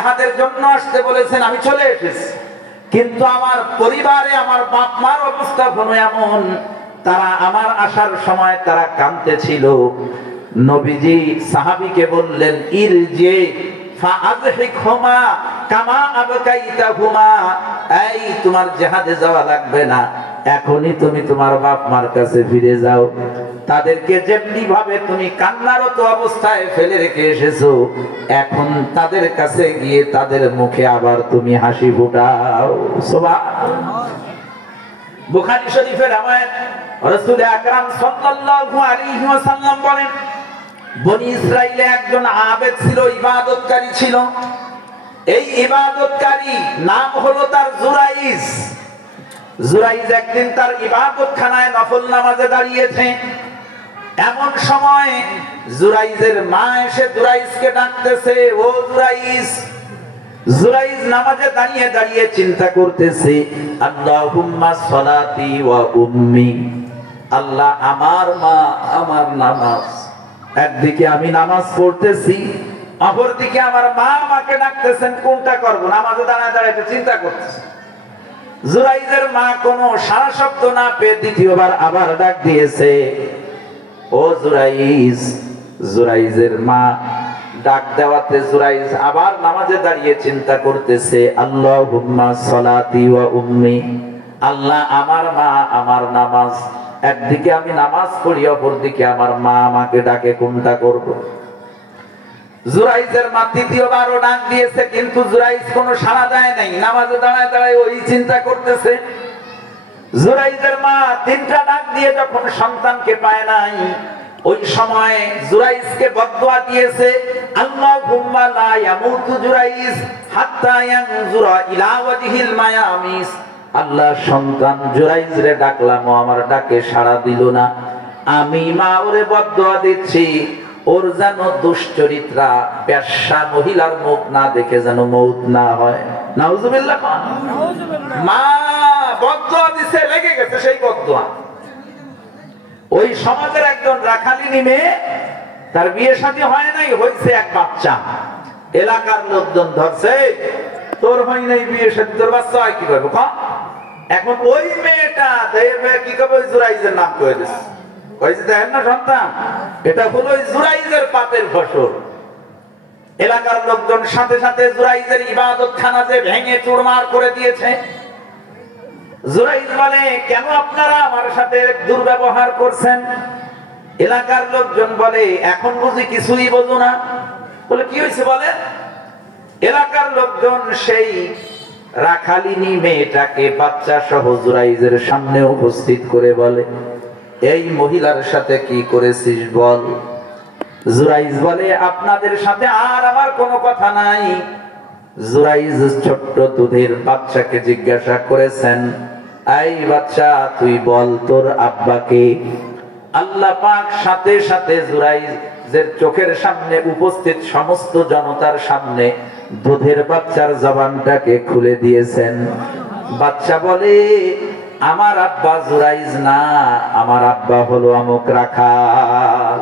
আমাদের জন্য আসতে বলেছেন, আমি চলে এসেছি, কিন্তু আমার পরিবারে আমার বাপ মার অবস্থা হলো এমন, তারা আমার আসার সময় তারা কাঁদতেছিল। নবীজি সাহাবীকে বললেন, ইরজি ফাআযহিকহুমা কামা আবকাইতাহুমা, এই তোমার জিহাদে যাওয়া লাগবে না, এখনই তুমি তোমার বাপ মার কাছে ফিরে যাও। তাদেরকে যেমনি ভাবে তুমি কান্নারত অবস্থায় ফেলে রেখে এসেছো, এখন তাদের কাছে গিয়ে তাদের মুখে আবার তুমি হাসি ফোটাও। সুবহানাল্লাহ। বুখারী শরীফের রাওয়ায়াত, রাসূল আকরাম সাল্লাল্লাহু আলাইহি ওয়াসাল্লাম বলেন, বনি ইসরাইলে একজন আবেদ ছিল, ইবাদতকারী ছিল। এই ইবাদতকারী নাম হলো তার জুরাইজ। জুরাইজ একদিন তার ইবাদতখানায় নফল নামাজে দাঁড়িয়েছে। এমন সময় জুরাইজের মা এসে জুরাইজকে ডাকতেছে, ও জুরাইজ। জুরাইজ নামাজে দাঁড়িয়ে দাঁড়িয়ে চিন্তা করতেছে, আল্লাহুম্মা সলাতি ওয়া উম্মি, আল্লাহ আমার মা আমার নামাজ। একদিকে আমি নামাজ পড়তেছি, অপরদিকে আমার মা আমাকে ডাকতেছেন, কোনটা করব? নামাজে দাঁড়ায় দাঁড়ায় চিন্তা করতেছে। জুরাইজের মা কোনো সারা শব্দ না পেয়ে দ্বিতীয়বার আবার ডাক দিয়েছে, ও জুরাইজ। জুরাইজের মা ডাক দেওয়াতে জুরাইজ আবার নামাজে দাঁড়িয়ে চিন্তা করতেছে, আল্লাহুম্মা সলাতি ওয়া উম্মি, আল্লাহ আমার মা আমার নামাজ। একদিকে আমি নামাজ পড়ি, অপরদিকে আমার মা আমাকে ডাকে, কোনটা করব? জুরাইজের মা তৃতীয়বারও ডাক দিয়েছে, কিন্তু জুরাইজ কোনো সাড়া দেয় নাই, নামাজে দাঁড়ায় দাঁড়ায় ওই চিন্তা করতেছে। জুরাইজের মা তিনটা ডাক দিয়ে যখন সন্তানকে পায় নাই, ওই সময় জুরাইজকে বদদুয়া দিয়েছে, আল্লাহুম্মা লা ইয়ামুতু জুরাইজ হাত্তা ইয়ানজুরা ইলা ওয়াজহিল মায়ামিস। আল্লাহ, সন্তান জুরাইজরে ডাকলাম, ও আমার ডাকে সাড়া দিল না, আমি মা ওরে বদদুয়া দিচ্ছি, ওর যেন দুশ্চরিত্রা বেশ্যা মহিলার মুখ না দেখে যেন মউত না হয়। নাউজুবিল্লাহ। মা বদদুয়া দিছে, লেগে গেছে সেই বদদুয়া। ওই সমাজের একজন রাখালিনী মেয়ে, তার বিয়ে শাদী হয় নাই, হয়েছে এক বাচ্চা। এলাকার লোকজন ধরছে, তোর হয় নাই বিয়ে শাদী, তোর বাচ্চা হয় কি করবো? এখন ওই মেয়েটা কি করবে? জুরাইজের নাম করে দিচ্ছে, কইছে দেখেন না সন্তান, এটা হলো জুরাইজের পাপের ফসল। এলাকার লোকজন সাথে সাথে জুরাইজের ইবাদতখানা যে ভেঙে চুরমার করে দিয়েছে। জুরাইজ বলে, কেন আপনারা আমার সাথে দুর্ব্যবহার করছেন? এলাকার লোকজন বলে, এখন বুঝি কিছুই বোঝো না? বলে, কি হয়েছে বলে? এলাকার লোকজন সেই রাখালিনী মেয়েটাকে বাচ্চা সহ জুরাইজের সামনে উপস্থিত করে বলে, এই মহিলার সাথে কি করেছিস বল? জুরাইজ বলে, আপনাদের সাথে আর আমার কোনো কথা নাই। জুরাইজ ছোট্ট দুধের বাচ্চাকে জিজ্ঞাসা করেছেন, এই বাচ্চা তুই বল তোর আব্বাকে। আল্লাহ পাক সাথে সাথে জুরাইজের চোখের সামনে উপস্থিত সমস্ত জনতার সামনে দুধের বাচ্চার জবানটাকে খুলে দিয়েছেন। বাচ্চা বলে, আমার আব্বা জুরাইজ না, আমার আব্বা হলো অমুক রাখাল।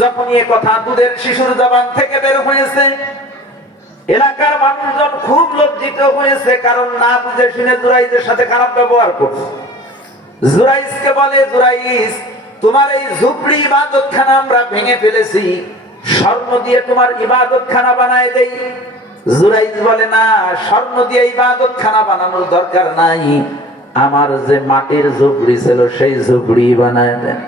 যখন এ কথা দুধের শিশুর জবান থেকে বের হয়েছে, এলাকার মানুষজন খুব লজ্জিত হয়েছে, কারণ না বুঝে শুনে জুরাইজের সাথে খারাপ ব্যবহার করছে। জুরাইজকে বলে, জুরাইজ, তোমার এই ঝুপড়ি ইবাদতখানা আমরা ভেঙে ফেলেছি, স্বর্ণ দিয়ে তোমার ইবাদতখানা বানায় দেই। জুরাইজ বলে, না, স্বর্ণ দিয়ে ইবাদতখানা বানানোর দরকার নাই, আমার যে মাটির ঝুপড়ি ছিল সেই ঝুপড়ি বানায় দেন।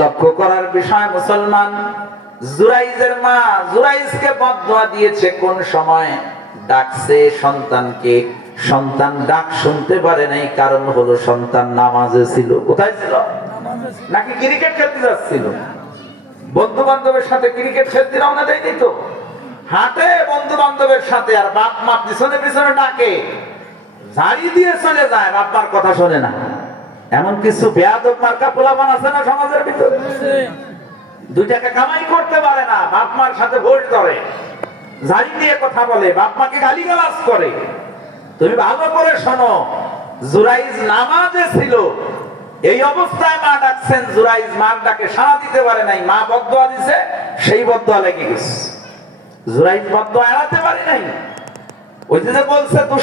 লক্ষ্য করার বিষয় মুসলমান, জুরাইজের মা জুরাইজকে বদদুয়া দিয়েছে কোন সময়? ডাকছে সন্তানকে, সন্তান ডাক শুনতে পারে নাই, কারণ হলো সন্তান নামাজে ছিল। কোথায় ছিল? নাকি ক্রিকেট খেলতে যাচ্ছিল? বন্ধু বান্ধবের সাথে ক্রিকেট খেলতে রওনা দেয়নি তো, হাঁটে বন্ধু বান্ধবের সাথে, আর বাপ মা পিছনে পিছনে ডাকে, ঝাড়ি দিয়ে চলে যায়, বাপ মার কথা শোনে না। এমন কিছু বেয়াদব মার্কা পোলাপান আছে না সমাজের ভিতরে? 2 টাকা কামাই করতে পারে না, বাপ মার সাথে ভোট ধরে, ঝাড়ি দিয়ে কথা বলে, বাপ মাকে গালিগালাজ করে। তুমি ভালো করে শোনো, জুরাইজ নামাজে ছিল, এই অবস্থায় মা ডাকছেন, জুরাইজ মার ডাকে সাড়া দিতে পারে নাই, মা বদদুয়া দিছে, সেই বদদুয়া লেগে গেছে। জুরাইজ বদ্ধ এড়াতে পারে নাই। ওই যে বলছে